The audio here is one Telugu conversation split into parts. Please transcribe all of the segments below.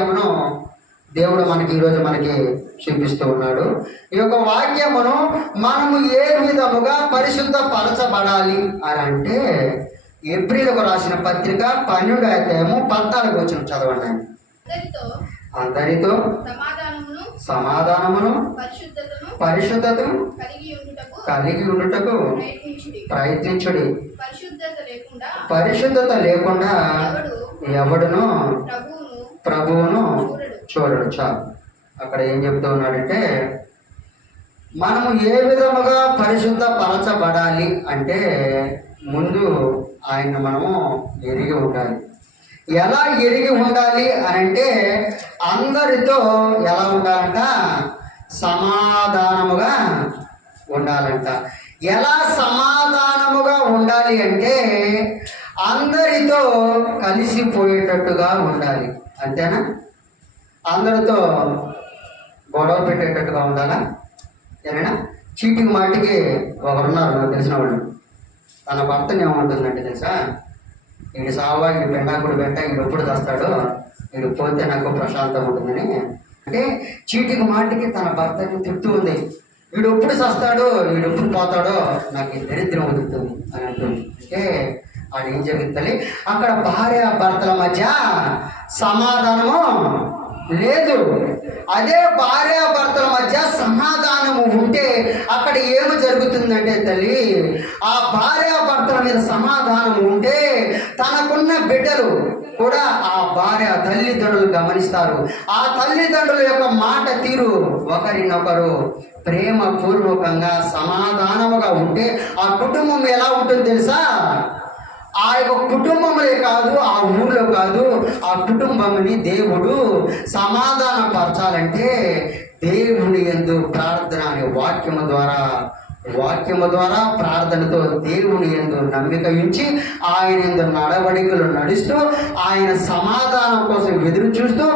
వాక్యమును దేవుడు మనకి ఈరోజు మనకి చూపిస్తూ ఉన్నాడు. ఈ యొక్క వాక్యమును మనము ఏ విధముగా పరిశుద్ధ పరచబడాలి అని అంటే ఏప్రిల్కు రాసిన పత్రిక 12వ అధ్యాయము 14వ వచనం చదవండి. అందరితో సమాధానమును పరిశుద్ధతను కలిగి ఉండుటకు ప్రయత్నించుడి. పరిశుద్ధత లేకుండా ఎవడును ప్రభువును చూడడు. చాలు. అక్కడ ఏం చెప్తూ ఉన్నాడంటే మనము ఏ విధముగా పరిశుద్ధ పరచబడాలి అంటే ముందు ఆయన మనము ఎరిగి ఉండాలి. ఎలా ఎరిగి ఉండాలి అని అంటే అందరితో ఎలా ఉండాలంట? సమాధానముగా ఉండాలంట. ఎలా సమాధానముగా ఉండాలి అంటే అందరితో కలిసిపోయేటట్టుగా ఉండాలి. అంతేనా? అందరితో గొడవ పెట్టేటట్టుగా ఉండాలా? ఏమైనా చీటికి మాటికి ఒకరున్నారు నాకు తెలిసిన వాళ్ళు, తన భర్తని ఏమంటుందంటే తెలుసా, వీడు సావా, వీడు పెండాకుడు పెట్ట, వీడు ఎప్పుడు తెస్తాడు, వీడు పోతే నాకు ప్రశాంతం ఉంటుందని. అంటే చీటికి మాటికి తన భర్తని తిడుతూ ఉంది. వీడు ఎప్పుడు చస్తాడో, వీడు ఎప్పుడు పోతాడో నాకు ఈ దరిద్రం వదులుతుంది అని అంటుంది. అంటే అది ఏం జరుగుతుంది? అక్కడ భార్య భర్తల మధ్య సమాధానము లేదు. అదే భార్యాభర్తల మధ్య సమాధానము ఉంటే అక్కడ ఏమి జరుగుతుందంటే తల్లి, ఆ భార్యాభర్తల మీద సమాధానము ఉంటే తనకున్న బిడ్డలు కూడా ఆ భార్య తల్లిదండ్రులు గమనిస్తారు. ఆ తల్లిదండ్రుల యొక్క మాట తీరు ఒకరినొకరు ప్రేమ పూర్వకంగా సమాధానముగా ఉంటే ఆ కుటుంబం ఎలా ఉంటుంది తెలుసా? ఆ యొక్క కుటుంబములే కాదు, ఆ ఊర్లో కాదు, ఆ కుటుంబంని దేవుడు సమాధానపరచాలంటే దేవుని యందు ప్రార్థన అనే వాక్యము ద్వారా ప్రార్థనతో దేవుని యందు నమ్మిక ఉంచి ఆయన యందు నడవడికలు నడుస్తూ ఆయన సమాధానం కోసం ఎదురు చూస్తూ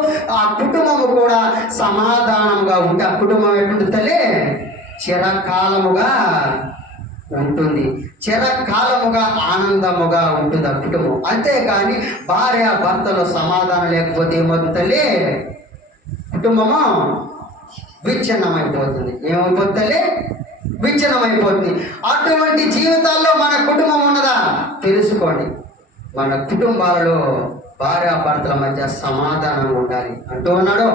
ఆ కుటుంబము కూడా సమాధానంగా ఉంటే ఆ కుటుంబం ఎటువంటి తల్లి చిరకాలముగా ఉంటుంది, చిరకాలముగా ఆనందముగా ఉంటుంది ఆ కుటుంబం. అంతేకాని భార్య భర్తలో సమాధానం లేకపోతే ఏమవుతుంది తల్లి? కుటుంబము విచ్ఛిన్నమైపోతుంది. ఏమైపోతుంది తల్లి? విచ్ఛిన్నమైపోతుంది. అటువంటి జీవితాల్లో మన కుటుంబం ఉన్నదా తెలుసుకోండి. మన కుటుంబాలలో భార్యాభర్తల మధ్య సమాధానం ఉండాలి అంటూ ఉన్నాడు.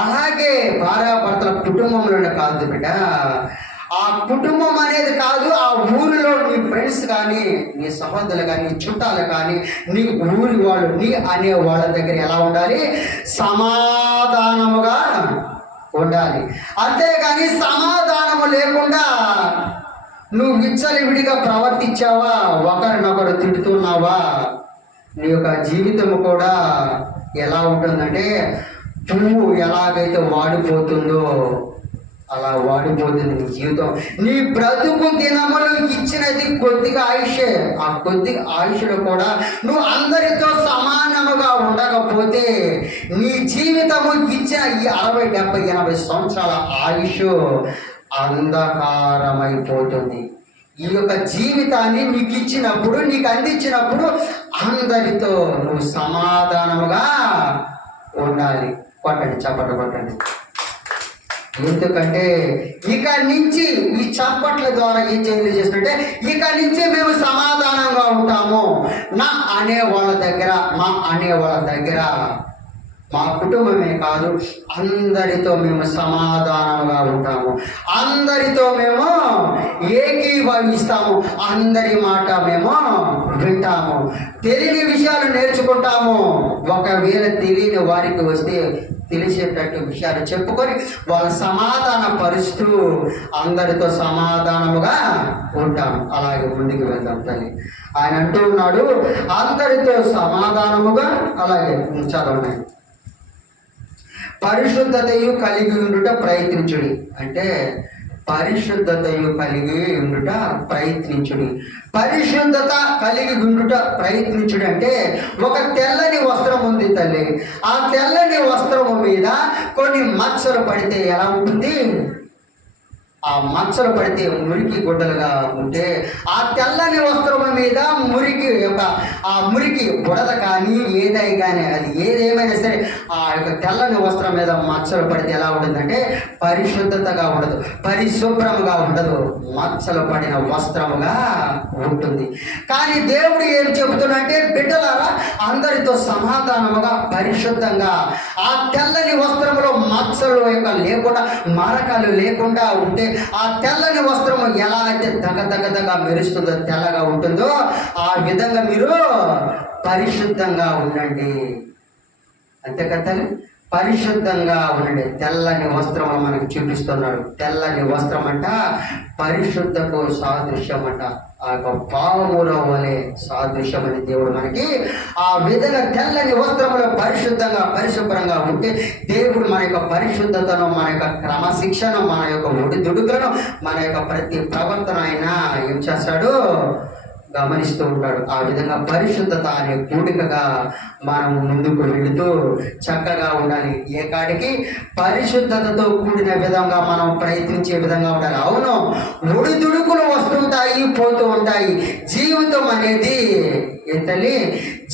అలాగే భార్యాభర్తల కుటుంబంలోనే కాదు బిడ్డ, ఆ కుటుంబం అనేది కాదు, ఆ ఊరిలో నీ ఫ్రెండ్స్ కానీ, నీ సహోదరులు కానీ, నీ చుట్టాలు కానీ, నీ ఊరి వాళ్ళు, నీ అనే వాళ్ళ దగ్గర ఎలా ఉండాలి? సమాధానముగా ఉండాలి. అంతేగాని సమాధానము లేకుండా నువ్వు విచ్చలవిడిగా ప్రవర్తించావా, ఒకరినొకరు తిడుతున్నావా, నీ యొక్క జీవితము కూడా ఎలా ఉంటుందంటే పువ్వు ఎలాగైతే వాడిపోతుందో అలా వాడిపోతుంది నీ జీవితం. నీ బ్రతుకు దినములు ఇచ్చినది కొద్దిగా ఆయుషే. ఆ కొద్ది ఆయుష్లో కూడా నువ్వు అందరితో సమానముగా ఉండకపోతే నీ జీవితము ఇచ్చిన ఈ 60, 70, 80 సంవత్సరాల ఆయుష్ అంధకారమైపోతుంది. ఈ యొక్క జీవితాన్ని నీకు ఇచ్చినప్పుడు, నీకు అందించినప్పుడు అందరితో నువ్వు సమాధానముగా ఉండాలి. కొట్టండి, చప్పట్లు కొట్టండి. ఎందుకంటే ఇక నుంచి ఈ చప్పట్ల ద్వారా ఏం తెలియజేస్తుంటే ఇక నుంచి మేము సమాధానంగా ఉంటాము. మా అనే వాళ్ళ దగ్గర మా కుటుంబమే కాదు, అందరితో మేము సమాధానంగా ఉంటాము, అందరితో మేము ఏకీభవిస్తాము, అందరి మాట మేము వింటాము, తెలియని విషయాలు నేర్చుకుంటాము. ఒకవేళ తెలియని వారికి వస్తే తెలిసేటట్టు విషయాలు చెప్పుకొని వాళ్ళ సమాధాన పరుస్తూ అందరితో సమాధానముగా ఉంటాం. అలాగే ముందుకు వెళ్దాం తల్లి. ఆయన అంటూ ఉన్నాడు అందరితో సమాధానముగా. అలాగే చదవండి. పరిశుద్ధతయు కలిగి ఉండుట ప్రయత్నించుడి. అంటే పరిశుద్ధతయు కలిగి ఉండుట ప్రయత్నించుడి. పరిశుద్ధత కలిగి ఉండుట ప్రయత్నించుడు అంటే ఒక తెల్లని వస్త్రం ఉంది తల్లి. ఆ తెల్లని వస్త్రము మీద కొన్ని మచ్చలు పడితే ఎలా ఉంటుంది? ఆ మచ్చలు పడితే మురికి గుడ్డలుగా ఉంటే, ఆ తెల్లని వస్త్రముల మీద ఆ మురికి బుడద కానీ ఏదై కానీ అది ఏదేమైనా సరే ఆ యొక్క తెల్లని వస్త్రం మీద మచ్చలు పడితే ఎలా ఉంటుందంటే పరిశుద్ధతగా ఉండదు, పరిశుభ్రముగా ఉండదు, మచ్చలు పడిన వస్త్రముగా ఉంటుంది. కానీ దేవుడు ఏం చెబుతున్నంటే, బిడ్డలారా అందరితో సమాధానముగా పరిశుద్ధంగా ఆ తెల్లని వస్త్రములో మచ్చలు లేకుండా మరకలు లేకుండా ఉంటే, ఆ తెల్లని వస్త్రము ఎలా అయితే దగదగదగా మెరుస్తుందో తెల్లగా ఉంటుందో ఆ విధంగా మీరు పరిశుద్ధంగా ఉండండి. అంతే కదా, పరిశుద్ధంగా ఉండండి. తెల్లని వస్త్రము మనకు చూపిస్తున్నాడు. తెల్లని వస్త్రం అంట పరిశుద్ధకు సాదృశ్యం అంట. ఆ యొక్క పావుల వలె సాదృశ్యం అని దేవుడు మనకి ఆ విధంగా తెల్లని వస్త్రములో పరిశుద్ధంగా పరిశుభ్రంగా ఉంటే దేవుడు మన యొక్క పరిశుద్ధతను, మన యొక్క క్రమశిక్షను, మన యొక్క ఒడిదుడుకులను, మన యొక్క ప్రతి ప్రవర్తన అయినా ఏం చేస్తాడు, గమనిస్తూ ఉంటాడు. ఆ విధంగా పరిశుద్ధత అనే కూడికగా మనం ముందుకు వెళుతూ చక్కగా ఉండాలి. ఏ కాడికి పరిశుద్ధతతో కూడిన విధంగా మనం ప్రయత్నించే విధంగా ఉండాలి. అవును, ఒడిదుడుకులు వస్తుంటాయి, పోతూ ఉంటాయి. జీవితం అనేది ఏంటండి,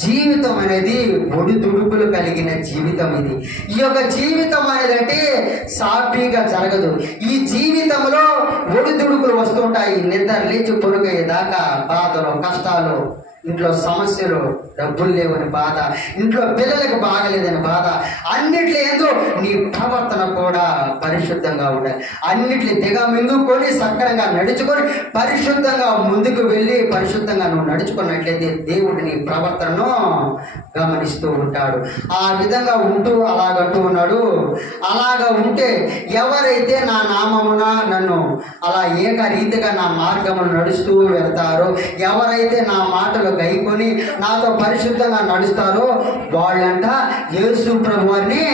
జీవితం అనేది ఒడిదుడుకులు కలిగిన జీవితం. ఇది ఈ యొక్క జీవితం అనేది అంటే సాఫీగా జరగదు. ఈ జీవితంలో ఒడిదుడుకులు వస్తుంటాయి. నిద్ర లేచి పొరుగయ్యేదాకా బాధలు, కష్టాలు, ఇంట్లో సమస్యలు, డబ్బులు లేవని బాధ, ఇంట్లో పిల్లలకు బాగలేదని బాధ, అన్నిట్లో ఏందో నీ ప్రవర్తన కూడా పరిశుద్ధంగా ఉండాలి. అన్నిట్లు దిగమింగుకొని సక్రంగా నడుచుకొని పరిశుద్ధంగా ముందుకు వెళ్ళి పరిశుద్ధంగా నువ్వు నడుచుకున్నట్లయితే దేవుడు నీ ప్రవర్తనను గమనిస్తూ ఉంటాడు. ఆ విధంగా ఉంటూ అలాగంటూ ఉన్నాడు. అలాగ ఉంటే ఎవరైతే నా నామమున నన్ను అలా ఏకరీతిగా నా మార్గమును నడుస్తూ వెళ్తారో, ఎవరైతే నా మాటలు గైకొని నాతో పరిశుద్ధంగా నడుస్తారో వాళ్ళంట యేసు ప్రభు వారిని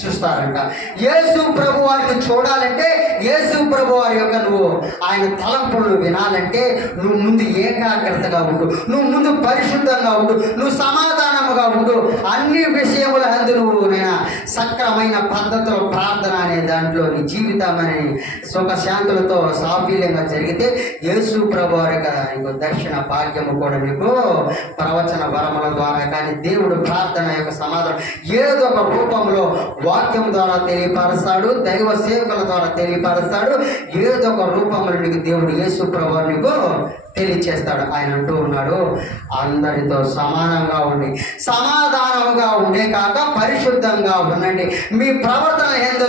చూస్తారంట. యేసు ప్రభు వారిని చూడాలంటే, యేసు ప్రభు వారి యొక్క నువ్వు ఆయన తలంపులను వినాలంటే నువ్వు ముందు ఏకాగ్రతగా ఉండు, నువ్వు ముందు పరిశుద్ధంగా ఉండు, నువ్వు సమాధానముగా ఉండు. అన్ని విషయముల అందు నువ్వు నేను సక్రమైన పద్ధతిలో ప్రార్థన అనే దాంట్లో నీ జీవితం అనే సుఖశాంతులతో సాఫల్యంగా జరిగితే యేసు ప్రభు వారి యొక్క దర్శన భాగ్యము కూడా నీకు ప్రవచన వరముల ద్వారా కానీ దేవుడు ప్రార్థన యొక్క సమాధానం ఏదో ఒక రూపంలో వాక్యం ద్వారా తెలియపరుస్తాడు, దైవ సేవకుల ద్వారా తెలియపరుస్తాడు. ఏదో ఒక రూపంలో నీకు దేవుడు యేసు ప్రభువు నీకు తెలియచేస్తాడు. ఆయన అంటూ ఉన్నాడు, అందరితో సమానంగా ఉండి సమాధానముగా ఉండే కాక పరిశుద్ధంగా ఉండండి. మీ ప్రవర్తన ఏందో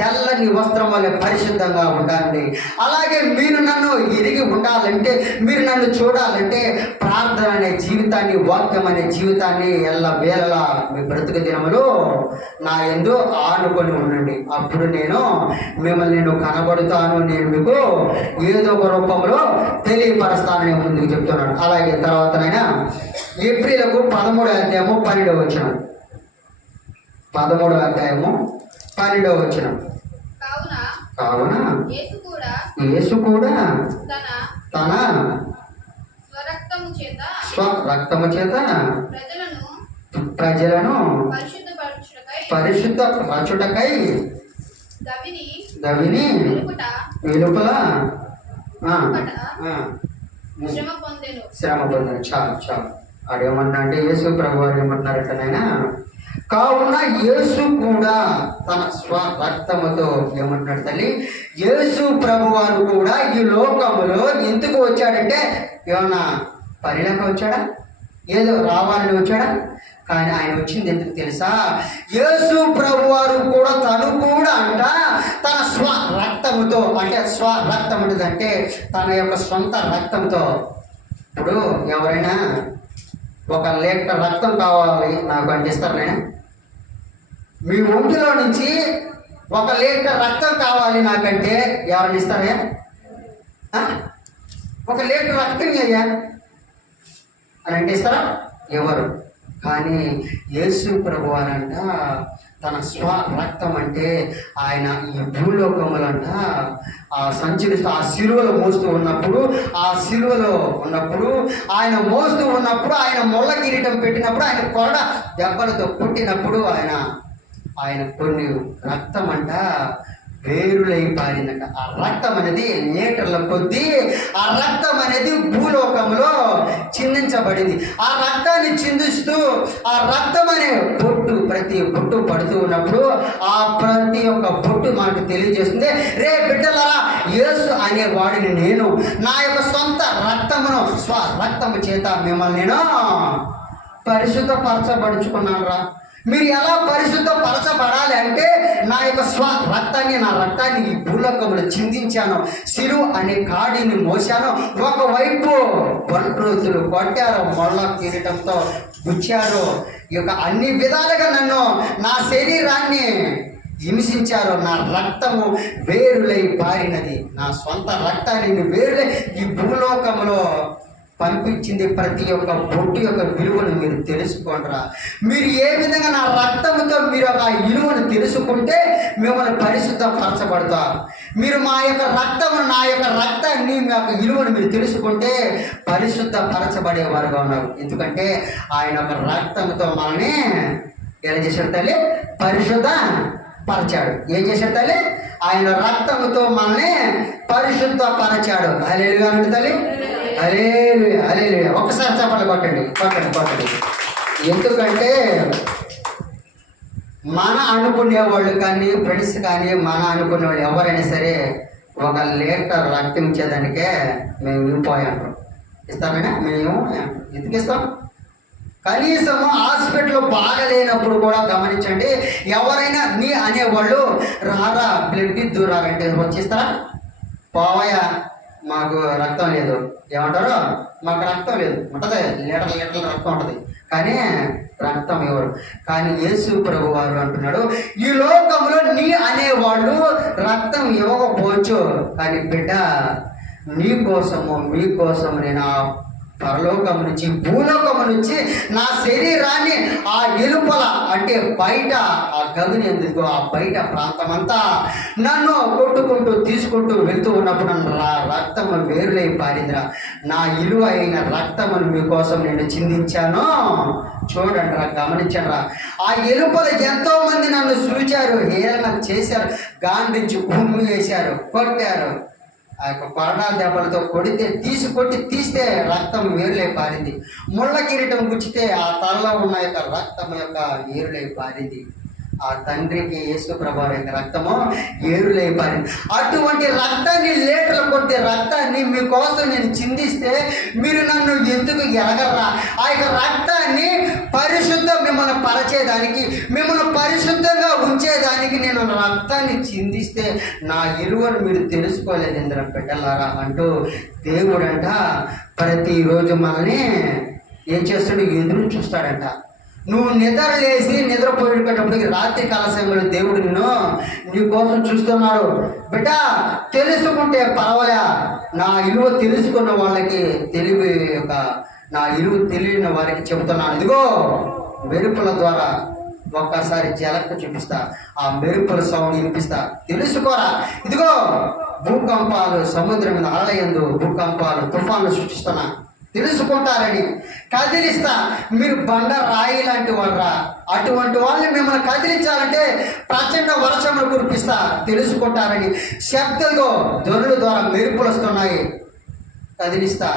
తెల్లని వస్త్రం వల్ల పరిశుద్ధంగా ఉండండి. అలాగే మీరు నన్ను ఎరిగి ఉండాలంటే, మీరు నన్ను చూడాలంటే ప్రార్థన అనే జీవితాన్ని, వాక్యం అనే జీవితాన్ని ఎల్ల వేళలా మీ బ్రతుకు దినములు నా యందు ఆనుకొని ఉండండి. అప్పుడు మిమ్మల్ని నేను కనబడుతాను, నేను మీకు ఏదో ఒక రూపంలో తెలియపరుస్తానని ముందుకు చెప్తున్నాడు. అలాగే తర్వాతనైనా ఏప్రిలకు 13వ అధ్యాయము 12వ వచనం, 13వ అధ్యాయము 12వ వచనం. కావున యేసు కూడా తన స్వరక్తము చేత ప్రజలను పరిశుద్ధపరచుటకై దవిని వెలుపల శ్రమ పొందాను. చాలు ఆడేమన్నా అంటే యేసు ప్రభు వారు ఏమంటున్నారంటే నాయన, కావున యేసు కూడా తన స్వరక్తముతో ఏమంటున్నాడు తల్లి, యేసు ప్రభు వారు కూడా ఈ లోకములో ఎందుకు వచ్చాడంటే ఏమన్నా పరిణామం వచ్చాడా, ఏదో రావాలని వచ్చాడా? కానీ ఆయన వచ్చింది ఎందుకు తెలుసా? యేసు ప్రభు వారు కూడా తను కూడా అంట తన స్వరక్తముతో, అంటే స్వరక్తం అంటే తన యొక్క సొంత రక్తంతో. ఇప్పుడు ఎవరైనా 1 లీటర్ రక్తం కావాలి నాకు అంటిస్తారు నేను, మీ ఒంటిలో నుంచి 1 లీటర్ రక్తం కావాలి నాకంటే ఎవరిని ఇస్తారయ్యా? 1 లీటర్ రక్తం అయ్యా అని అంటే ఇస్తారా? ఎవరు? కానీ యేసు ప్రభు వారంట తన స్వరక్తం అంటే ఆయన ఈ భూలోకములంట ఆ సంచరిస్తూ ఆ సిలువలో మోస్తూ ఉన్నప్పుడు, ఆయన మోస్తూ ఉన్నప్పుడు, ఆయన ముళ్ళ కిరీటం పెట్టినప్పుడు, ఆయన కొరడ దెబ్బలతో కొట్టినప్పుడు ఆయన కొన్ని రక్తం అంట వేరులై పారిందంట. ఆ రక్తం అనేది లీటర్ల కొద్దీ ఆ రక్తం అనేది భూలోకంలో చిందించబడింది. ఆ రక్తాన్ని చిందిస్తూ ఆ రక్తం అనే బొట్టు, ప్రతి బొట్టు పడుతూ ఉన్నప్పుడు ఆ ప్రతి ఒక్క బొట్టు మనకు తెలియజేస్తుంది, రే బిడ్డలారా, యేసు అనే వాడిని నేను నా యొక్క సొంత రక్తమును రక్తము చేత మిమ్మల్ని నేను పరిశుద్ధపరచబడుచుకున్నాను రా. మీరు ఎలా పరిశుద్ధపరచబడాలి అంటే నా యొక్క రక్తాన్ని, నా రక్తాన్ని ఈ భూలోకములు చిందించాను, శిలువ అనే కాడిని మోసాను, ఒకవైపు బంట్రోతులు కొట్టారు, మొళ్ళ కిరీటంతో గుచ్చారు, ఈ యొక్క అన్ని విధాలుగా నన్ను, నా శరీరాన్ని హింసించారు. నా రక్తము వేరులై పారినది, నా సొంత రక్తాన్ని వేరులై ఈ భూలోకంలో పంపించింది. ప్రతి ఒక్క బొట్టు యొక్క విలువను మీరు తెలుసుకోండిరా. మీరు ఏ విధంగా నా రక్తముతో మీరు ఆ విలువను తెలుసుకుంటే మిమ్మల్ని పరిశుద్ధపరచబడతారు. మీరు మా యొక్క రక్తమును, నా యొక్క రక్తాన్ని, మీ యొక్క విలువను మీరు తెలుసుకుంటే పరిశుద్ధపరచబడేవారుగా ఉన్నారు. ఎందుకంటే ఆయన యొక్క రక్తంతో మనల్ని ఎలా చేశాడు తల్లి? పరిశుద్ధ పరచాడు. ఏం చేశాడు తల్లి? ఆయన రక్తముతో మనల్ని పరిశుద్ధపరచాడు. హల్లెలూయా అనండి తల్లి, హల్లెలూయా, హల్లెలూయా. ఒక్కసారి చప్పట్లు కొట్టండి. ఎందుకంటే మన అనుకునే వాళ్ళు కానీ, ఫ్రెండ్స్ కానీ, మన అనుకునే వాళ్ళు ఎవరైనా సరే 1 లీటర్ రక్తం ఇచ్చేదానికే మేము విడిపోయాంటాం. ఇస్తామేనా? మేము ఎందుకు ఇస్తాం? కనీసము హాస్పిటల్ బాగలేనప్పుడు కూడా గమనించండి, ఎవరైనా నీ అనేవాళ్ళు రారా బ్లడ్ ఇద్దురారంటే వచ్చిస్తారా? పోవయ్యా, మాకు రక్తం లేదు. ఏమంటారు? మాకు రక్తం లేదు. ఉంటుంది, లీటర్ల రక్తం ఉంటుంది, కానీ రక్తం ఎవరు? కానీ యేసు ప్రభు వారు అంటున్నాడు, ఈ లోకంలో నీ అనేవాళ్ళు రక్తం ఇవ్వకపోవచ్చు, కానీ బిడ్డ నీ కోసము, మీ కోసము నేను పరలోకము నుంచి, భూలోకము నుంచి నా శరీరాన్ని ఆ ఎలుపల అంటే బయట ఆ గవిని ఎందుకు ఆ బయట ప్రాంతం అంతా నన్ను కొట్టుకుంటూ తీసుకుంటూ వెళ్తూ ఉన్నప్పుడు నా రక్తము వేరులై పారిందిరా. నా ఇలువ అయిన రక్తమును మీకోసం నేను చిందించాను. చూడండి రా, గమనించండి రా. ఆ ఎలుపల ఎంతో మంది నన్ను సూచారు, హేళన చేశారు, గాండించి భూమి వేశారు, కొట్టారు. ఆ యొక్క కొరడా దెబ్బలతో కొడితే తీస్తే రక్తం వేరులై పారింది. ముళ్ళ కిరీటం గుచ్చితే ఆ తలలో ఉన్న యొక్క రక్తం యొక్క ఏరులై పారింది. ఆ తండ్రికి యేసు ప్రభువు యొక్క రక్తము ఏరులై పారింది. అటువంటి రక్తాన్ని, లీటర్లు కొట్టే రక్తాన్ని మీకోసం నేను చిందిస్తే మీరు నన్ను ఎందుకు ఎరగర్రా? ఆ యొక్క రక్తాన్ని మిమ్మల్ని పరచేదానికి, మిమ్మల్ని పరిశుద్ధంగా ఉంచేదానికి నేను రక్తాన్ని చిందిస్తే నా విలువను మీరు తెలుసుకోలేదు ఇంద్ర బిడ్డలారా అంటూ దేవుడంట ప్రతిరోజు మనల్ని ఏం చేస్తాడు? ఎదురు చూస్తాడంట. నువ్వు నిద్రపోయేటప్పటికి రాత్రి కాల సమయంలో దేవుడు నీ కోసం చూస్తున్నాడు. బిడ్డ, తెలుసుకుంటే పర్వాలే. నా విలువ తెలుసుకున్న వాళ్ళకి నా విలువ తెలియని వారికి చెబుతున్నాను. ఇదిగో మెరుపుల ద్వారా ఒక్కసారి జలక్కు చూపిస్తా, ఆ మెరుపుల సౌండ్ వినిపిస్తా, తెలుసుకోరా. ఇదిగో భూకంపాలు, సముద్రం మీద అలయందు భూకంపాలు, తుఫాన్లు సృష్టిస్తున్నా, తెలుసుకుంటారని కదిలిస్తా. మీరు బండ రాయి లాంటి వాళ్ళరా, అటువంటి వాళ్ళని మిమ్మల్ని కదిలించాలంటే ప్రచండ వర్షములు కురిపిస్తా, తెలుసుకుంటారని. శబ్దంతో ధ్వనుల ద్వారా మెరుపులు వస్తున్నాయి, కదిలిస్తా.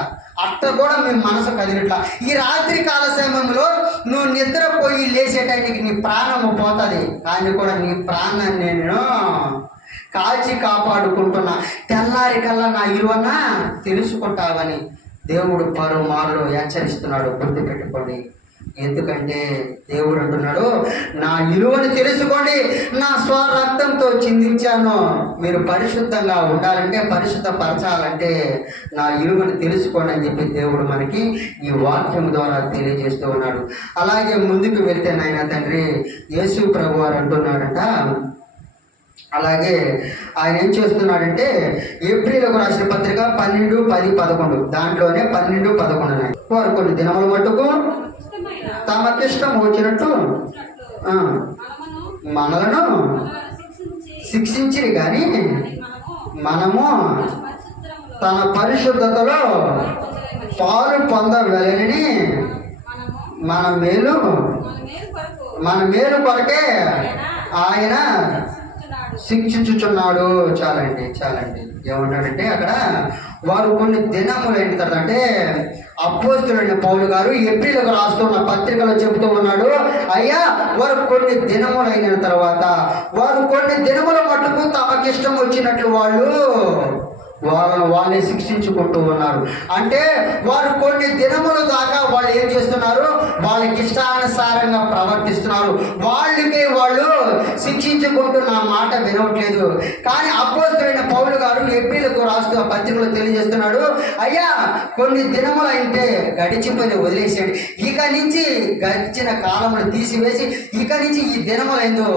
అట్ట కూడా మీ మనసు కదిలిట్లా. ఈ రాత్రి కాల సమయంలో నువ్వు నిద్రపోయి లేచే టైంకి నీ ప్రాణము పోతుంది, కానీ కూడా నీ ప్రాణాన్ని నేను కాచి కాపాడుకుంటున్నా. తెల్లారి కల్లా నా విలువన తెలుసుకుంటావని దేవుడు పలుమార్లు హెచ్చరిస్తున్నాడు. గుర్తుపెట్టుకోండి. ఎందుకంటే దేవుడు అంటున్నాడు, నా విలువను తెలుసుకోండి, నా స్వరక్తంతో చిందించాను. మీరు పరిశుద్ధంగా ఉండాలంటే, పరిశుద్ధపరచాలంటే నా విలువను తెలుసుకోండి అని చెప్పి దేవుడు మనకి ఈ వాక్యం ద్వారా తెలియజేస్తూ ఉన్నాడు. అలాగే ముందుకు వెళ్తే నాయన తండ్రి యేసు ప్రభు వారు అంటున్నాడంట, అలాగే ఆయన ఏం చేస్తున్నాడంటే ఏప్రిల్కు రాసిన పత్రిక 12, 10, 11 దాంట్లోనే 12, 11 వారు కొన్ని దినముల మట్టుకు తమకిష్టం వచ్చినట్టు మనలను శిక్షించిరి, కానీ మనము తన పరిశుద్ధతలో పాలు పొందవలెనని మన మేలు కొరకే ఆయన శిక్షించుచున్నాడు. చాలండి ఏమంటాడంటే అక్కడ వారు కొన్ని దినములు అయిన తర్వాత అంటే అపోస్తలుడైన పౌలు గారు ఏప్రిల్కు రాస్తున్న పత్రికలో చెబుతూ ఉన్నాడు, అయ్యా వారు కొన్ని దినములు అయిన తర్వాత వారు కొన్ని దినముల మటుకు తమకిష్టం వచ్చినట్లు వాళ్ళే శిక్షించుకుంటూ ఉన్నారు. అంటే వారు కొన్ని దినముల దాకా వాళ్ళు ఏం చేస్తున్నారు, వాళ్ళకి ఇష్టానుసారంగా ప్రవర్తిస్తున్నారు. వాళ్ళు శిక్షించుకుంటున్న మాట వినట్లేదు. కానీ అపోస్తలుడైన పౌలు గారు ఏప్రిల్కు రాస్తూ పత్రికలో తెలియజేస్తున్నాడు, అయ్యా కొన్ని దినములు అయితే గడిచిపోయి వదిలేసేయండి. ఇక నుంచి గడిచిన కాలమును తీసివేసి ఇక నుంచి ఈ దినములైందో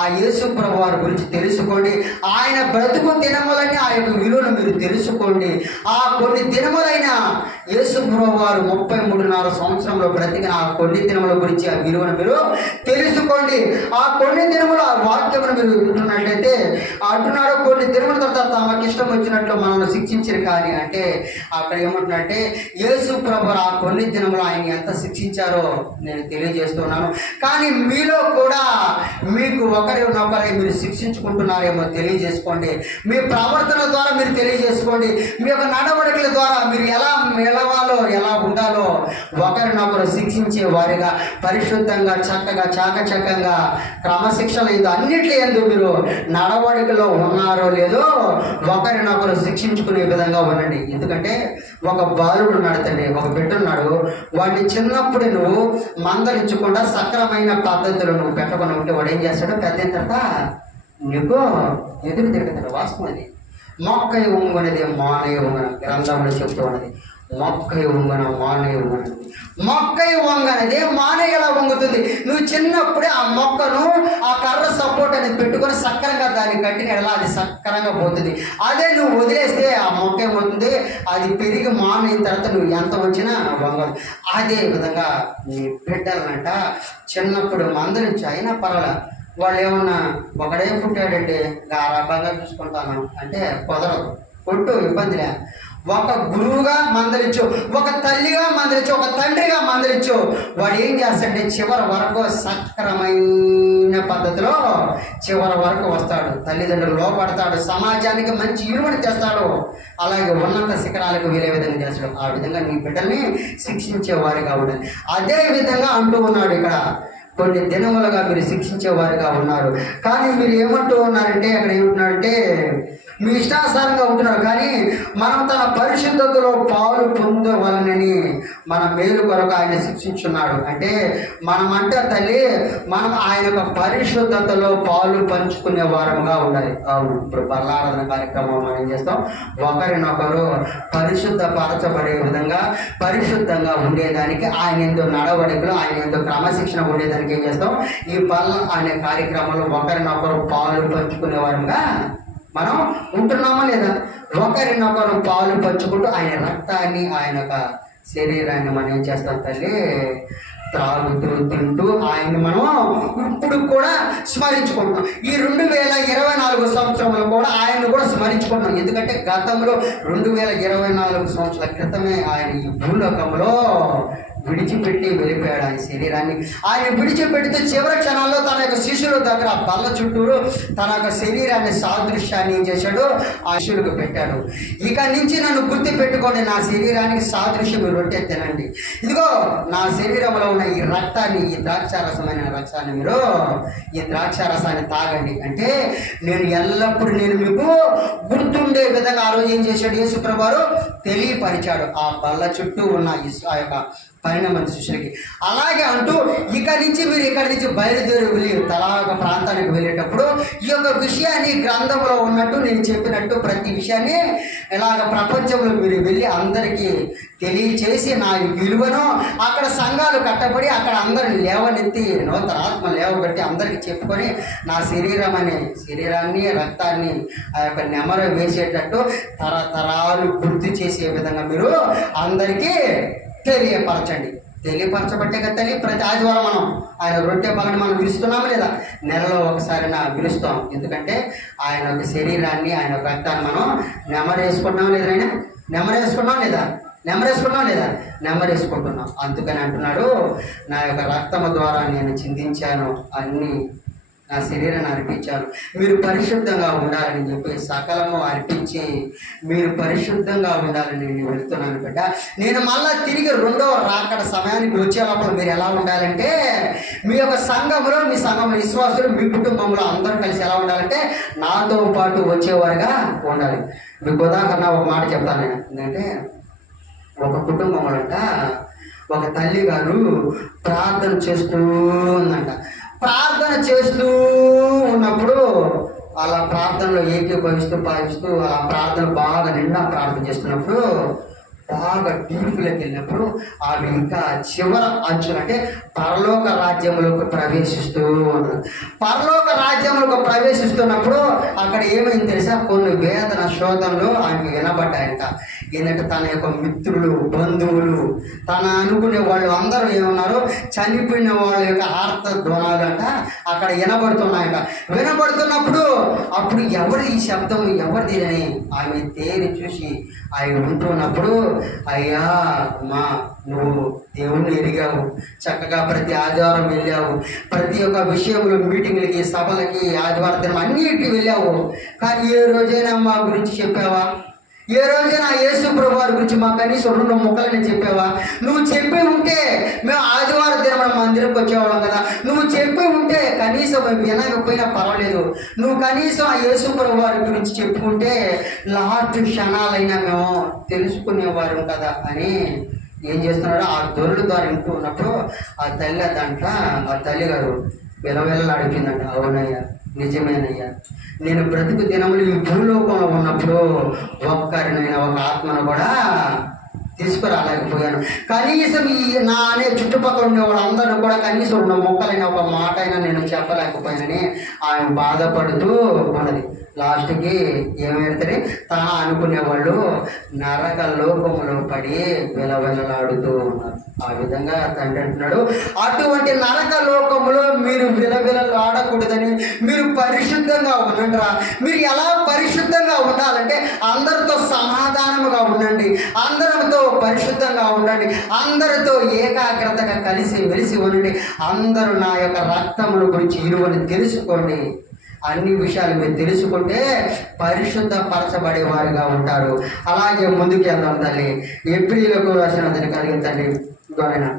ఆ యేసు ప్రభు వారి గురించి తెలుసుకోండి. ఆయన బ్రతుకు దినములని ఆ యొక్క విలువను మీరు తెలుసుకోండి. ఆ కొన్ని దినములైన యేసు ప్రభు వారు 33.5 సంవత్సరంలో బ్రతికిన ఆ కొన్ని దినముల గురించి ఆ విలువను మీరు తెలుసుకోండి. ఆ కొన్ని దినముల ఆ వాక్యమును మీరు వింటున్నట్లయితే అంటున్నాడు, కొన్ని దినముల తర్వాత తమకు ఇష్టం వచ్చినట్లు మనల్ని శిక్షించరు. కానీ అంటే అక్కడ ఏమంటున్నారంటే యేసు ప్రభు ఆ కొన్ని దినములు ఆయన ఎంత శిక్షించారో నేను తెలియజేస్తున్నాను. కానీ మీలో కూడా మీకు ఒకరినొకరే మీరు శిక్షించుకుంటున్నారేమో తెలియజేసుకోండి. మీ ప్రవర్తన ద్వారా మీరు తెలియజేసుకోండి. మీ యొక్క నడవడికల ద్వారా మీరు ఎలా మెలవాలో ఎలా ఉండాలో ఒకరినొకరు శిక్షించే వారిగా పరిశుద్ధంగా చక్కగా చాకచక్యంగా క్రమశిక్షణ ఇది అన్నిటి యందు మీరు నడవడికలో ఉన్నారో లేదో ఒకరినొకరు శిక్షించుకునే విధంగా ఉండండి. ఎందుకంటే ఒక బాలుడు నడతండి, ఒక బిడ్డున్నాడు, వాడిని చిన్నప్పుడు నువ్వు మందలించకుండా సక్రమైన పద్ధతులు నువ్వు పెట్టకుండా ఉంటే వాడు ఏం చేస్తాడు, పెద్ద తర్వాత నీకు ఎదురు తిరుగుతాడు. వాస్తవం అది. మొక్కై ఉంగనది మానయ్య ఉంగన గ్రంథంలో చెప్తూ ఉన్నది. మొక్కై ఉంగన మానయ్య ఉంగనది, మొక్కై వంగనది మానయ్య ఎలా వంగుతుంది? నువ్వు చిన్నప్పుడే ఆ మొక్కను ఆ కర్ర సపోర్ట్ అనేది పెట్టుకొని సక్రంగా దాన్ని కట్టిన ఎలా అది సక్రంగా పోతుంది. అదే నువ్వు వదిలేస్తే ఆ మొక్క ఏమవుతుంది, అది పెరిగి మానైన తర్వాత నువ్వు ఎంత వచ్చినా వంగదు. అదే విధంగా నీ బిడ్డలనంట చిన్నప్పుడు మందరించి అయినా పర్వాలే, వాళ్ళు ఏమన్నా ఒకడే పుట్టాడంటే గారాబంగా చూసుకుంటాను అంటే కుదరదు. కొట్టు ఇబ్బందిలే. ఒక గురువుగా మందలించు, ఒక తల్లిగా మందలించు, ఒక తండ్రిగా మందలించు. వాడు ఏం చేస్తాడంటే చివరి వరకు సక్రమైన పద్ధతిలో చివరి వరకు వస్తాడు. తల్లిదండ్రులు లోపడతాడు, సమాజానికి మంచి విలువను చేస్తాడు, అలాగే ఉన్నత శిఖరాలకు వెళ్ళే విధంగా చేస్తాడు. ఆ విధంగా నీ బిడ్డల్ని శిక్షించేవారిగా ఉండాలి. అదే విధంగా అంటూ ఉన్నాడు ఇక్కడ, కొన్ని దినములుగా మీరు శిక్షించేవారుగా ఉన్నారు. కానీ మీరు ఏమంటూ ఉన్నారంటే అక్కడ ఏమంటున్నారంటే మీ ఇష్టానుసారంగా ఉంటున్నారు. కానీ మనం తన పరిశుద్ధతలో పాలు పొందవలనని మన మేలు కొరకు ఆయన శిక్షించున్నాడు. అంటే మనమంటే తల్లి మనం ఆయన యొక్క పరిశుద్ధతలో పాలు పంచుకునే వారముగా ఉండాలి. అవును, ఇప్పుడు బల్లారాధన కార్యక్రమం మనం ఏం చేస్తాం, ఒకరినొకరు పరిశుద్ధపరచబడే విధంగా పరిశుద్ధంగా ఉండేదానికి ఆయన ఎంతో నడవడికలు ఆయన ఎంతో క్రమశిక్షణ ఉండేదానికి ఏం చేస్తాం, ఈ బల్ల అనే కార్యక్రమంలో ఒకరినొకరు పాలు పంచుకునే వారంగా మనం ఉంటున్నామా లేదా? ఒకరినొకరు పాలు పంచుకుంటూ ఆయన రక్తాన్ని ఆయన యొక్క శరీరాన్ని మనం ఏం చేస్తాం తల్లి, త్రాగుతూ తింటూ ఆయన్ని మనం ఇప్పుడు కూడా స్మరించుకుంటున్నాం. ఈ 2024 సంవత్సరంలో కూడా ఆయన్ని కూడా స్మరించుకుంటున్నాం. ఎందుకంటే గతంలో 2024 సంవత్సరాల క్రితమే ఆయన ఈ భూలోకంలో విడిచిపెట్టి వెళ్ళిపోయాడు ఆయన శరీరాన్ని. ఆయన విడిచిపెడితే చివరి క్షణాల్లో తన యొక్క శిష్యుల దగ్గర బల్ల చుట్టూరు తన యొక్క శరీరాన్ని సాదృశ్యాన్ని ఏం చేశాడు, ఆ శిష్యులకు పెట్టాడు. ఇక నుంచి నన్ను గుర్తు పెట్టుకోండి, నా శరీరానికి సాదృశ్యం రొట్టె తినండి, ఇదిగో నా శరీరంలో ఉన్న ఈ రక్తాన్ని, ఈ ద్రాక్షారసమైన రక్తాన్ని మీరు ఈ ద్రాక్షారసాన్ని తాగండి. అంటే నేను ఎల్లప్పుడూ నేను మీకు గుర్తుండే విధంగా ఆ రోజు ఏం చేశాడు యేసుప్రభువు వారు తెలియపరిచాడు ఆ బల్ల చుట్టూ ఉన్న ఆ యొక్క 12 మంది శిష్యులకి. అలాగే అంటూ ఇక నుంచి మీరు ఇక్కడి నుంచి బయలుదేరి వెళ్ళి తలా ఒక ప్రాంతానికి వెళ్ళేటప్పుడు ఈ యొక్క విషయాన్ని గ్రంథంలో ఉన్నట్టు నేను చెప్పినట్టు ప్రతి విషయాన్ని ఇలాగ ప్రపంచంలో మీరు వెళ్ళి అందరికీ తెలియచేసి నా విలువను అక్కడ సంఘాలు కట్టబడి అక్కడ అందరిని లేవనెత్తి నూతన ఆత్మ లేవబెట్టి అందరికీ చెప్పుకొని నా శరీరం అనే శరీరాన్ని రక్తాన్ని ఆ యొక్క నెమర వేసేటట్టు తరతరాలు గుర్తు చేసే విధంగా మీరు అందరికీ తెలియపరచండి. తెలియపరచబట్టే కదా తల్లి ప్రతి ఆదివారం మనం ఆయన రొట్టె పళ్ళని మనం పిలుస్తున్నాము లేదా, నెలలో ఒకసారి పిలుస్తాం. ఎందుకంటే ఆయన యొక్క శరీరాన్ని ఆయన యొక్క రక్తాన్ని మనం నెమరేసుకుంటున్నాం లేదా, ఆయన నెమరేసుకున్నాం లేదా, నెమరేసుకుంటున్నాం. అందుకని అంటున్నాడు, నా యొక్క రక్తము ద్వారా నేను చిందించాను అన్ని నా శరీరాన్ని అర్పించాను, మీరు పరిశుద్ధంగా ఉండాలని చెప్పి సకలము అర్పించి మీరు పరిశుద్ధంగా ఉండాలని నేను వెళ్తున్నాను బిడ్డ. నేను మళ్ళా తిరిగి రెండవ రాకడ సమయానికి వచ్చేటప్పుడు మీరు ఎలా ఉండాలంటే, మీ యొక్క సంఘంలో, మీ సంఘం విశ్వాసులు, మీ కుటుంబంలో అందరూ కలిసి ఎలా ఉండాలంటే నాతో పాటు వచ్చేవారుగా ఉండాలి. మీకు ఉదాహరణ ఒక మాట చెప్తాను నేను. ఎందుకంటే ఒక కుటుంబంలో అంట ఒక తల్లి గారు ప్రార్థన చేస్తూ ఉందంట. ప్రార్థన చేస్తూ ఉన్నప్పుడు అలా ప్రార్థనలో భావిస్తూ అలా ప్రార్థన బాగా నిండా ప్రార్థన చేస్తున్నప్పుడు, బాగా డీప్లోకి వెళ్ళినప్పుడు ఆమె ఇంకా చివరి అంచులు అంటే పరలోక రాజ్యంలోకి ప్రవేశిస్తూ ఉన్నారు. పరలోక రాజ్యంలోకి ప్రవేశిస్తున్నప్పుడు అక్కడ ఏమైంది తెలుసా, కొన్ని వేదన శోధనలు ఆమెకు వినబడ్డాయంట. ఏంటంటే తన యొక్క మిత్రులు, బంధువులు, తన అనుకునే వాళ్ళు అందరూ ఏమన్నారు, చనిపోయిన వాళ్ళ యొక్క ఆర్త ధ్వనాలు అంట అక్కడ వినబడుతున్నాయంట. వినబడుతున్నప్పుడు అప్పుడు ఎవరి ఈ శబ్దం ఎవరిది అని ఆమె తేరి చూసి ఆయన ఉంటున్నప్పుడు, అయ్యా అమ్మా, నువ్వు దేవుణ్ణి ఎరిగావు, చక్కగా ప్రతి ఆదివారం వెళ్ళావు, ప్రతి ఒక్క విషయంలో మీటింగ్లకి, సభలకి, ఆదివారం అన్నిటికీ వెళ్ళావు, కానీ ఏ రోజైనా మా గురించి చెప్పావా? ఏ రోజైనా యేసు ప్రభు వారి గురించి మా కనీసం 2 ముక్కలని చెప్పావా? నువ్వు చెప్పి ఉంటే మేము ఆదివారం దిన మందిరంకి వచ్చేవాళ్ళం కదా. నువ్వు చెప్పి ఉంటే కనీసం వినకపోయినా పర్వాలేదు, నువ్వు కనీసం ఆ యేసు ప్రభు వారి గురించి చెప్పుకుంటే లాస్ట్ క్షణాలైనా మేము తెలుసుకునేవారు కదా అని ఏం చేస్తున్నాడో ఆ దొరలు ద్వారా ఇంటూ ఉన్నప్పుడు ఆ తల్లి గారు విలవిలలాడిపోయిందంట. అవునయ్యా, నిజమేనయ్యా, నేను బ్రతుకు దినములు ఈ భూలోకంలో ఉన్నప్పుడు ఒక్కరినైనా ఒక ఆత్మను కూడా తీసుకురాలేకపోయాను. కనీసం ఈ నా అనే చుట్టుపక్కల ఉండే వాళ్ళందరూ కూడా కనీసం 2 ముక్కలైనా ఒక మాట అయినా నేను చెప్పలేకపోయానని ఆయన బాధపడుతూ ఉన్నది. లాస్ట్కి ఏమైతే తన అనుకునే వాళ్ళు నరక లోకములో పడి విలవిలలాడుతూ ఉన్నారు. ఆ విధంగా తండ్రి అంటున్నాడు, అటువంటి నరక లోకములో మీరు విలవిలలాడకూడదని మీరు పరిశుద్ధంగా ఉండండిరా. మీరు ఎలా పరిశుద్ధంగా ఉండాలంటే అందరితో సమాధానముగా ఉండండి, అందరితో పరిశుద్ధంగా ఉండండి, అందరితో ఏకాగ్రతగా కలిసి మెలిసి ఉండండి, అందరూ నా యొక్క రక్తమును గురించి ఇరువని తెలుసుకోండి. అన్ని విషయాలు మీరు తెలుసుకుంటే పరిశుద్ధ పరచబడే వారిగా ఉంటారు. అలాగే ముందుకు వెళ్దాం తల్లి. ఏప్రిలకు రాసిన కలిగించండి. ఇంకోనైనా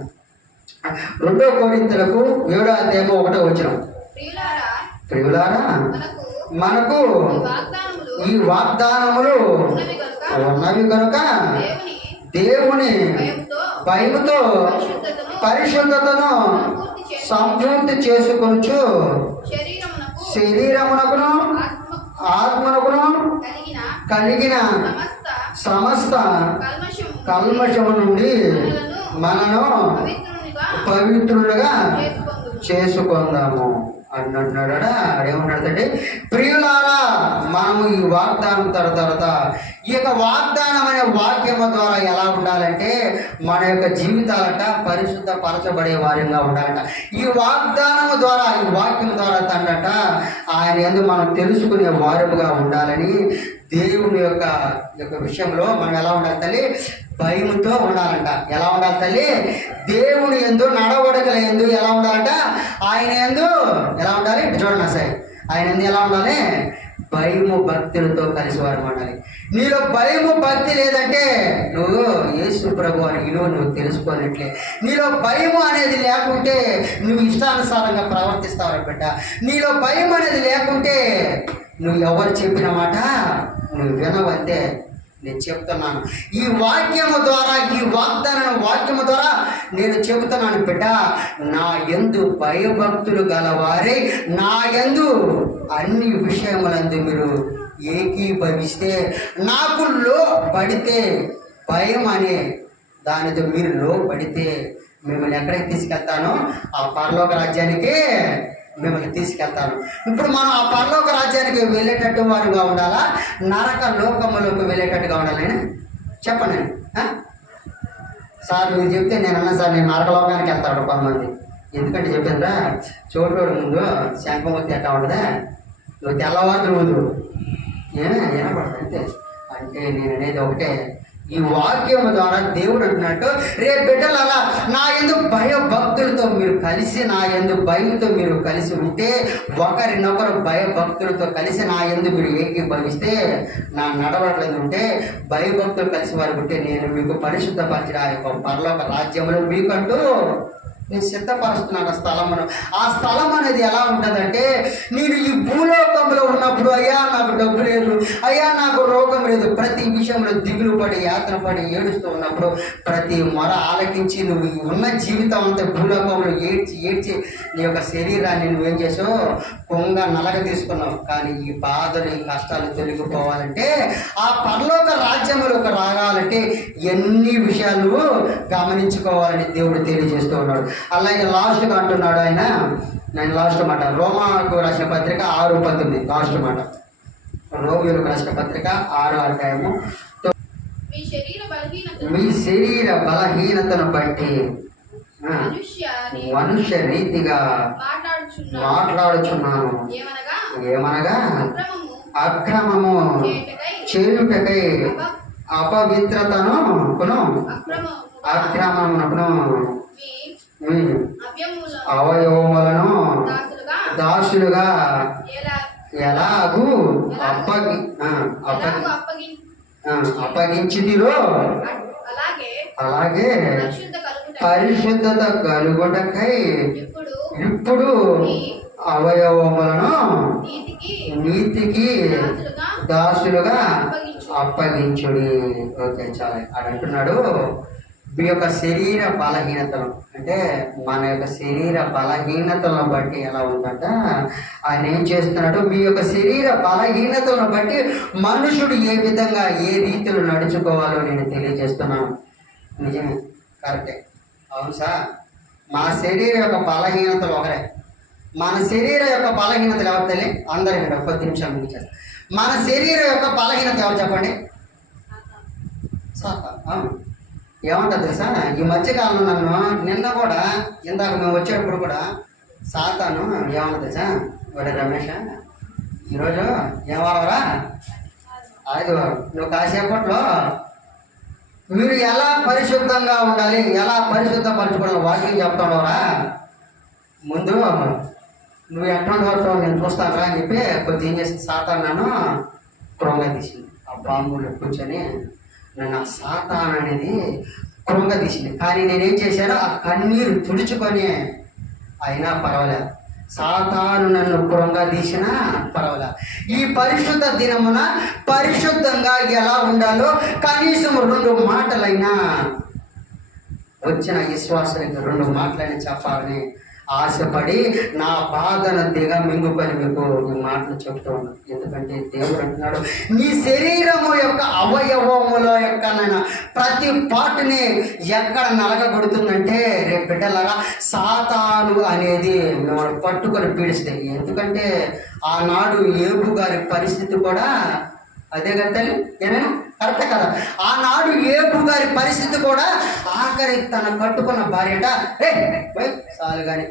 2 కొరింథీయులకు 7వ అధ్యాయము 1వ వచనం. ప్రియులారా, మనకు ఈ వాగ్దానములు ఉన్నవి కనుక దేవుని భయముతో పరిశుద్ధతను సంపూర్తి చేసుకొనుచు శరీరమునకును ఆత్మనకును కలిగిన సమస్త కల్మషము నుండి మనను పవిత్రులుగా చేసుకుందాము అన్నాడా. అడేమన్నాడంటే, ప్రియులారా, మనము ఈ వాగ్దానం తర్వాత ఈ యొక్క వాగ్దానం అనే వాక్యము ద్వారా ఎలా ఉండాలంటే మన యొక్క జీవితాలట పరిశుద్ధ పరచబడే వారిగా ఉండాలంట. ఈ వాగ్దానము ద్వారా, ఈ వాక్యం ద్వారా తండ్రట ఆయన యందు మనం తెలుసుకునే వారుగా ఉండాలని దేవుని యొక్క విషయంలో మనం ఎలా ఉండాలి తల్లి? భయముతో ఉండాలంట. ఎలా ఉండాలి తల్లి? దేవుని యందు నడవడికల యందు ఎలా ఉండాలంట? ఆయన యందు ఎలా ఉండాలి? చూడండి సార్, ఆయన యందు ఎలా ఉండాలి? భయము భక్తులతో కలిసి వారు ఉండాలి. నీలో భయము భక్తి లేదంటే నువ్వు యేసు ప్రభు అని విలువ నువ్వు తెలుసుకోనట్లే. నీలో భయము అనేది లేకుంటే నువ్వు ఇష్టానుసారంగా ప్రవర్తిస్తావు బిడ్డ. నీలో భయం అనేది లేకుంటే నువ్వు ఎవరు చెప్పిన మాట నువ్వు వినవంతే. నేను చెప్తున్నాను, ఈ వాక్యము ద్వారా, ఈ వాక్యము ద్వారా నేను చెబుతున్నాను బిడ్డ, నా యందు భయభక్తులు గలవారే నా యందు అన్ని విషయములందు మీరు ఏకీభవిస్తే, నాకు లోబడితే, భయం అనే దానితో మీరు లోబడితే మిమ్మల్ని ఎక్కడికి తీసుకెళ్తానో ఆ పరలోక రాజ్యానికి మిమ్మల్ని తీసుకెళ్తాను. ఇప్పుడు మనం ఆ పరలోక రాజ్యానికి వెళ్ళేటట్టు వారుగా ఉండాలా, నరక లోకములోకి వెళ్ళేటట్టుగా ఉండాలి? చెప్పండి సార్. మీరు చెప్తే నేను అన్నా సార్, నేను నరక లోకానికి వెళ్తాడు కొంతమంది. ఎందుకంటే చెప్పిందా, చోటుకోడు ముందు శంఖమూర్తి ఎట్లా ఉండదా, నువ్వు తెల్లవారు ముందు ఏనా పడతా అంటే నేను అనేది ఒకటే, ఈ వాక్యం ద్వారా దేవుడు అంటున్నట్టు, రేపు బిడ్డలారా నా యందు భయభక్తులతో మీరు కలిసి, నా యందు భయంతో మీరు కలిసి ఉంటే, ఒకరినొకరు భయభక్తులతో కలిసి నా యందు మీరు ఏకీభవిస్తే, నా నడవడలేదు ఉంటే, భయభక్తులు కలిసి వారు ఉంటే, నేను మీకు పరిశుద్ధపరిచిన ఆ యొక్క పరలోక రాజ్యంలో మీకంటూ నేను సిద్ధపరుస్తున్నాను స్థలమును. ఆ స్థలం అనేది ఎలా ఉంటుందంటే, నేను ఈ భూలోకంలో ఉన్నప్పుడు అయ్యా నాకు డబ్బు లేదు, అయ్యా నాకు రోగం లేదు, ప్రతి విషయంలో దిగులు పడి యాతన పడి ఏడుస్తూ ఉన్నప్పుడు ప్రతి మొర ఆలకించి నువ్వు ఉన్న జీవితం అంతా భూలోకంలో ఏడ్చి ఏడ్చి నీ యొక్క శరీరాన్ని నువ్వేం చేసావు, కొంగ నలగ తీసుకున్నావు. కానీ ఈ బాధలు ఈ కష్టాలు తొలగిపోవాలంటే, ఆ పరలోక రాజ్యంలోకి రావాలంటే ఎన్ని విషయాలు గమనించుకోవాలని దేవుడు తెలియజేస్తూ ఉన్నాడు. అలాగే లాస్ట్గా అంటున్నాడు ఆయన, నేను లాస్ట్ మాట, రోమాకు రాసిన పత్రిక 6:19 లాస్ట్ మాట, రోమిలకు రాసిన పత్రిక 6వ అధ్యాయము, మీ శరీర బలహీనతను బట్టి మనుష్య రీతిగా మాట్లాడుచున్నాను, ఏమనగా అక్రమము చేయుటకై అపవిత్రతను అక్రమమును అవయవములను దాసులుగా ఎలాగూ అప్పగించిదిరో అలాగే పరిశుద్ధత కలుగుటకై ఇప్పుడు అవయవములను నీతికి దాసులుగా అప్పగించుడి. ఓకే, చాలా అని అంటున్నాడు. మీ యొక్క శరీర బలహీనతలు అంటే మన యొక్క శరీర బలహీనతలను బట్టి ఎలా ఉందంట, ఆయన ఏం చేస్తున్నాడు, మీ యొక్క శరీర బలహీనతలను బట్టి మనుషుడు ఏ విధంగా ఏ రీతిలో నడుచుకోవాలో నేను తెలియజేస్తున్నాను. నిజమే, కరెక్టే, అవును సార్. మా శరీర యొక్క బలహీనతలు ఒకరే. మన శరీరం యొక్క బలహీనతలు ఎవరు తెలియ, అందరూ 10 నిమిషాలు ముగించారు. మన శరీరం యొక్క బలహీనత ఎవరు చెప్పండి? ఏమంటుంది తెలుసా, ఈ మధ్యకాలంలో నన్ను నిన్న కూడా, ఇందాక మేము వచ్చేటప్పుడు కూడా సాతాను ఏమన్నా తెలుసా, ఒరే రమేష్ ఈరోజు ఏం వారవరా, ఆదివారం, నువ్వు కాసేపట్లో మీరు ఎలా పరిశుద్ధంగా ఉండాలి, ఎలా పరిశుద్ధపరచుకోవాలి వాక్యం చెప్తాడవరా, ముందు నువ్వు ఎటువంటి వరకు నేను చూస్తాను రా అని చెప్పి కొద్దిగా ఏం చేసింది, సాతాను నన్ను కృంగ తీసింది. ఆ బాంబులో కూర్చొని నన్ను ఆ సాతాను అనేది కృంగ తీసింది. కానీ నేనేం చేశానో ఆ కన్నీరు తుడుచుకొని అయినా పర్వాలేదు, సాతాను నన్ను కృంగ తీసినా పర్వాలేదు. ఈ పరిశుద్ధ దినమున పరిశుద్ధంగా ఎలా ఉండాలో కనీసం 2 మాటలైనా వచ్చిన విశ్వాసానికి 2 మాటలైనా చెప్పాలని ఆశపడి నా బాధను దిగమింగుకొని మీకు ఈ మాటలు చెప్తూ ఉన్నాను. ఎందుకంటే దేవుడు అంటున్నాడు, నీ శరీరము యొక్క అవయవముల యొక్క ప్రతి పాటుని ఎక్కడ నలగబడుతుందంటే, రేపు బిడ్డలారా సాతాను అనేది మిమ్మల్ని పట్టుకొని పీడిస్తాయి. ఎందుకంటే ఆనాడు ఏబు గారి పరిస్థితి కూడా అదే కదా తల్లి, ఏమైనా కరెక్టే కదా. ఆనాడు ఏబు గారి పరిస్థితి కూడా ఆఖరి తన కట్టుకున్న భార్యట చాలు కానీ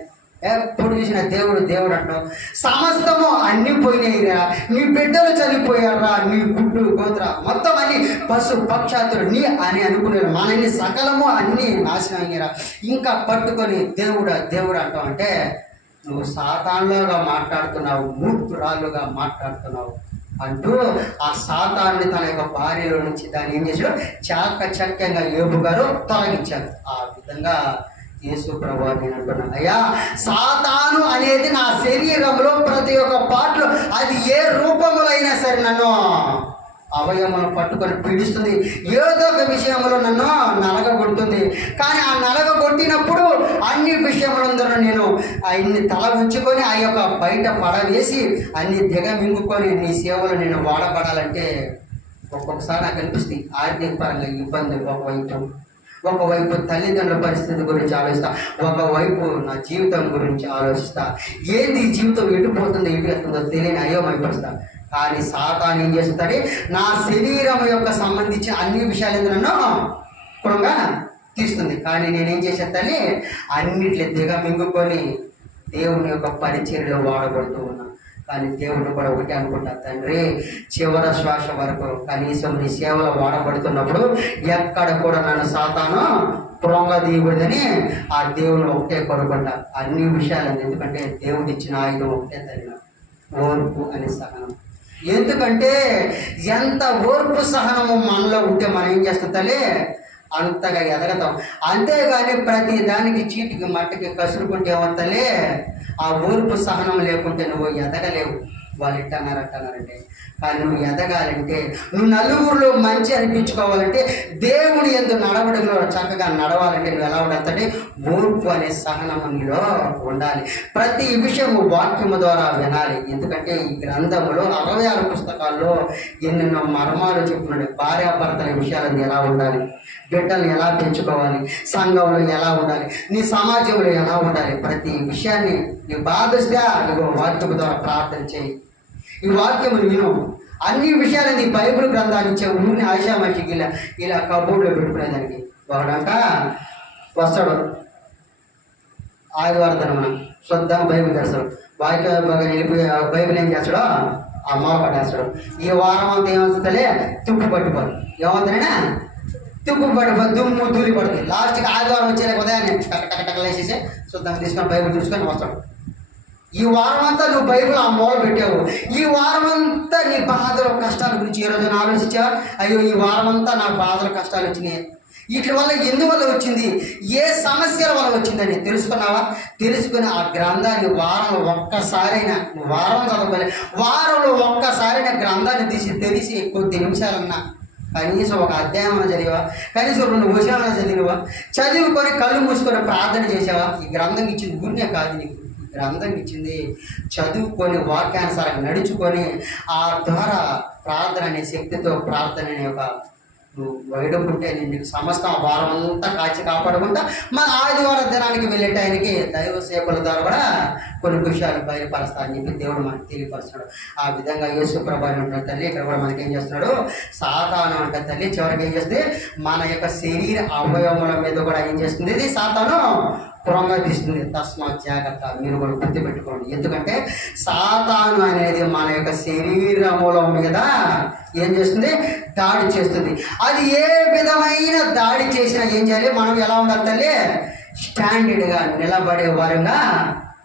ఎప్పుడు చూసిన దేవుడు దేవుడు అంటావు, సమస్తము అన్ని పోయినాయిరా, నీ బిడ్డలు చనిపోయారా, నీ గుడ్డు గోత్ర మొత్తం అన్ని పశు పక్షాతులు నీ అని అనుకున్నారు, మనల్ని సకలము అన్నీ నాశనం అయ్యారా, ఇంకా పట్టుకొని దేవుడా దేవుడు అంటావు అంటే నువ్వు సాతాన్లుగా మాట్లాడుతున్నావు, మూర్ఖురాలుగా మాట్లాడుతున్నావు అంటూ ఆ సాతాన్ని తన యొక్క భార్యలో నుంచి దాన్ని ఏం చేశాడు, చాకచక్యంగా యోబు గారు తొలగించారు. ఆ విధంగా యేసు ప్రభువు నేను అంటున్నాను, అయ్యా సాతాను అనేది నా శరీరంలో ప్రతి ఒక్క పాటలో అది ఏ రూపములైనా సరే నన్ను అవయవములను పట్టుకొని పీడిస్తుంది, ఏదో ఒక విషయంలో నన్ను నలగగొడుతుంది. కానీ ఆ నలగగొట్టినప్పుడు అన్ని విషయములందరూ నేను ఆయన్ని తల ఉంచుకొని ఆ యొక్క బయట పడవేసి అన్ని దిగమింగుకొని నీ సేవలు నేను వాడబడాలంటే ఒక్కొక్కసారి నాకు అనిపిస్తుంది ఆర్థిక పరంగా ఇబ్బంది. ఒకవైపు తల్లిదండ్రుల పరిస్థితి గురించి ఆలోచిస్తా, ఒకవైపు నా జీవితం గురించి ఆలోచిస్తా, ఏంది జీవితం ఎటుపోతుందో ఎటు వెళ్తుందో తెలియని అయోమైపరుస్తా. కానీ సాతాను ఏం చేస్తుంది, నా శరీరం యొక్క సంబంధించిన అన్ని విషయాలు నన్ను కృంగా తీస్తుంది. కానీ నేనేం చేసేస్తాను, అన్నిట్లో దిగమింగుకొని దేవుని యొక్క పరిచర్యలో వాడబడుతూ ఉన్నా. కానీ దేవుడు కూడా ఒకటి అనుకుంటా, తండ్రి చివరి శ్వాస వరకు కనీసం నీ సేవలో వాడబడుతున్నప్పుడు ఎక్కడ కూడా నన్ను సాతాను కృంగదీయకూడదని ఆ దేవుడు ఒకటే కోరుకుంటా అన్ని విషయాలు. ఎందుకంటే దేవుడు ఇచ్చిన ఆయుధం ఒకటే తగిన ఓర్పు అనే సహనం. ఎందుకంటే ఎంత ఓర్పు సహనము మనలో ఉంటే మనం ఏం చేస్తాం తల్లి, అంతగా ఎదగతాం. అంతేగాని ప్రతి దానికి చీటికి మట్టికి కసురుకుంటే ఏమవుతాలే, ఆ ఓర్పు సహనం లేకుంటే నువ్వు ఎదగలేవు. వాళ్ళు ఇట్టన్నారంటే కానీ నువ్వు ఎదగాలంటే, నువ్వు నలుగురిలో మంచి అనిపించుకోవాలంటే, దేవుని యందు నడవడంలో చక్కగా నడవాలంటే నువ్వు ఎలా ఉండాలంటే ఓర్పు అనే సహనము నీలో ఉండాలి. ప్రతి విషయము వాక్యము ద్వారా వినాలి. ఎందుకంటే ఈ గ్రంథములో 66 పుస్తకాల్లో ఎన్నెన్నో మర్మాలు చెప్తున్నాడు. భార్యాభర్తల విషయాలను ఎలా ఉండాలి, బిడ్డలు ఎలా పెంచుకోవాలి, సంఘంలో ఎలా ఉండాలి, నీ సమాజంలో ఎలా ఉండాలి, ప్రతి విషయాన్ని నీ బాధగా నీకు వాక్యము ద్వారా ప్రార్థన చేయి. ఈ వాక్యము విను. అన్ని విషయాలు నీ బైబిల్ గ్రంథాన్ని ఇచ్చే ఊరిని ఆశామాషికి ఇలా కబోర్డ్లో పెట్టుకునేదానికి. ఒకడంట వస్తాడు ఆదివారం దినమున శుద్ధంగా బైబిల్ తెస్తాడు. వాక్యం బాగా వెళ్ళిపోయి బైబిల్ ఏం చేస్తాడో ఆ మూల పట్టేస్తాడు. ఈ వారం అంతా ఏమవుతుందలే, తుప్పు పట్టిపోదు. ఏమవుతుందనే తుప్పు పట్టిపోదు, దుమ్ము తూలి పడుతుంది. లాస్ట్కి ఆదివారం వచ్చే ఉదయాన్నే టకటకలేసేసి శుద్ధంగా తీసుకొని బైబిల్ తీసుకొని వస్తాడు. ఈ వారం అంతా నువ్వు బైబిల్ ఆ మూల పెట్టావు. ఈ వారం అంతా నీ బాధలు కష్టాల గురించి ఏ రోజున ఆలోచించా, అయ్యో ఈ వారం అంతా నా బాధలు కష్టాలు వచ్చినాయి, వీటి వల్ల ఎందువల్ల వచ్చింది, ఏ సమస్యల వల్ల వచ్చిందని తెలుసుకున్నావా? తెలుసుకుని ఆ గ్రంథాన్ని వారంలో ఒక్కసారైనా, వారం చదవాలి, వారంలో ఒక్కసారైనా గ్రంథాన్ని తెలిసి కొద్ది నిమిషాలన్నా కనీసం ఒక అధ్యాయం చదివా, కనీసం 2 వచనాలు చదివా, చదువుకొని కళ్ళు మూసుకొని ప్రార్థన చేసావా? ఈ గ్రంథం ఇచ్చింది ఊరినే కాదు, నీకు గ్రంథం ఇచ్చింది చదువుకొని వాక్యానుసారంగా నడుచుకొని ఆ ద్వారా ప్రార్థన అనే శక్తితో ప్రార్థన అనే ఒక వేడుకుంటే నేను నీకు సమస్తం వారం అంతా కాచి కాపాడుకుంటా మన ఆదివారం దినానికి వెళ్ళే టైంకి దైవ సేవల ద్వారా కూడా కొన్ని విషయాలు బయలుపరుస్తా అని చెప్పి దేవుడు మనకు తెలియపరుస్తున్నాడు. ఆ విధంగా యేసు ప్రభావం ఉంటున్న తల్లి ఇక్కడ కూడా మనకి ఏం చేస్తున్నాడు, సాతాను అంటే తల్లి చివరికి ఏం చేస్తుంది, మన యొక్క శరీర అవయవముల మీద కూడా ఏం చేస్తుంది, ఇది సాతాను కృంగదీస్తుంది. తస్మాత్ జాగ్రత్త, మీరు కూడా గుర్తుపెట్టుకోండి. ఎందుకంటే సాతాను అనేది మన యొక్క శరీరముల మీద ఏం చేస్తుంది, దాడి చేస్తుంది. అది ఏ విధమైన దాడి చేసినా ఏం చేయాలి, మనం ఎలా ఉండాలి తల్లి, స్టాండర్డ్గా నిలబడే వారంగా